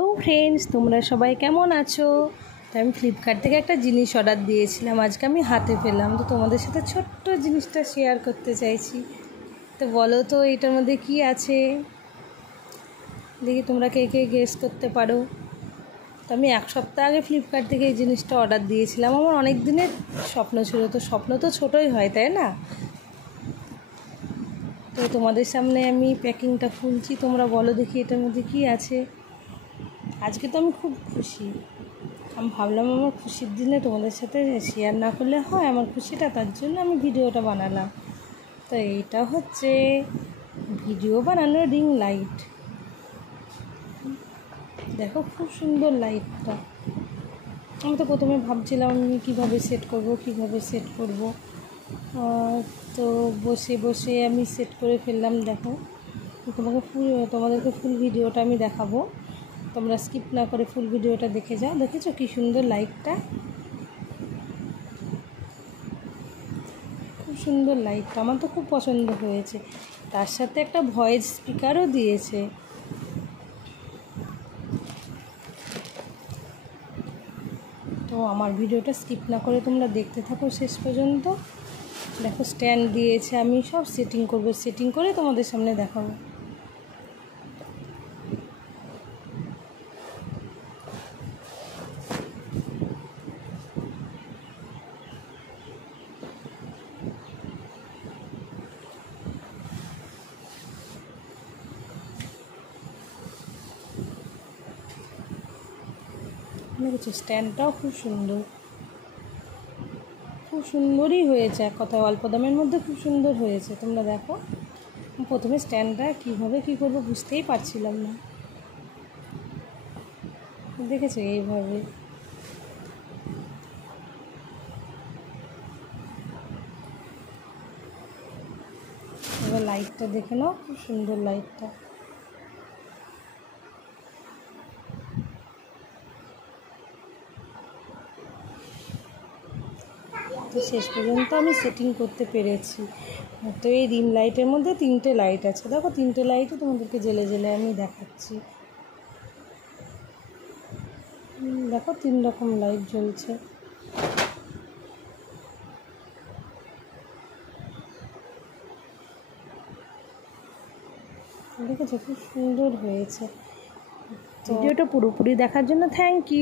Hello friends, তোমরা সবাই কেমন আছো? তো আমি ফ্লিপকার্ট থেকে একটা জিনিস অর্ডার দিয়েছিলাম, আজকে আমি হাতে পেলাম। তো তোমাদের সাথে ছোট্ট জিনিসটা শেয়ার করতে চাইছি। তো বলো তো এটার মধ্যে কি আছে, দেখি তোমরা কে কে গেস করতে পারো। তো আমি এক সপ্তাহ আগে ফ্লিপকার্ট থেকে এই জিনিসটা অর্ডার দিয়েছিলাম। আমার অনেক দিনের স্বপ্ন ছিল, তো স্বপ্ন তো ছোটোই হয়, তাই না? তো তোমাদের সামনে আমি প্যাকিংটা খুলছি, তোমরা বলো দেখি এটার মধ্যে কি আছে। আজকে তো আমি খুব খুশি। আমি ভাবলাম আমার খুশির দিনে তোমাদের সাথে শেয়ার না করলে হয় আমার খুশিটা, তার জন্য আমি ভিডিওটা বানালাম। তো এইটা হচ্ছে ভিডিও বানানোর রিং লাইট। দেখো খুব সুন্দর লাইটটা। আমি তো প্রথমে ভাবছিলাম আমি কীভাবে সেট করব। তো বসে বসে আমি সেট করে ফেললাম। দেখো তোমাদেরকে ফুল ভিডিওটা আমি দেখাবো, তোমরা স্কিপ না করে ফুল ভিডিওটা দেখে যাও। দেখেছো কি সুন্দর লাইটটা, খুব সুন্দর লাইটটা, আমার তো খুব পছন্দ হয়েছে। তার সাথে একটা ভয়েস স্পিকারও দিয়েছে। তো আমার ভিডিওটা স্কিপ না করে তোমরা দেখতে থাকো শেষ পর্যন্ত। দেখো স্ট্যান্ড দিয়েছে, আমি সব সেটিং করে তোমাদের সামনে দেখাবো। দেখেছো স্ট্যান্ডটাও খুব সুন্দরই হয়েছে। এক কথায় অল্প দামের মধ্যে খুব সুন্দর হয়েছে। তোমরা দেখো, প্রথমে স্ট্যান্ডটা কীভাবে কী করবো বুঝতেই পারছিলাম না। দেখেছো এইভাবে। এবার লাইটটা দেখে নাও, খুব সুন্দর লাইটটা। তো শেষ পর্যন্ত আমি সেটিং করতে পেরেছি। তো এই রিং লাইটের মধ্যে 3টে লাইট আছে। দেখো 3টে লাইটও তোমাদেরকে জেলে জেলে আমি দেখাচ্ছি। দেখো 3 রকম লাইট জ্বলছে। দেখেছো খুব সুন্দর হয়েছে। ভিডিওটা পুরোপুরি দেখার জন্য থ্যাংক ইউ।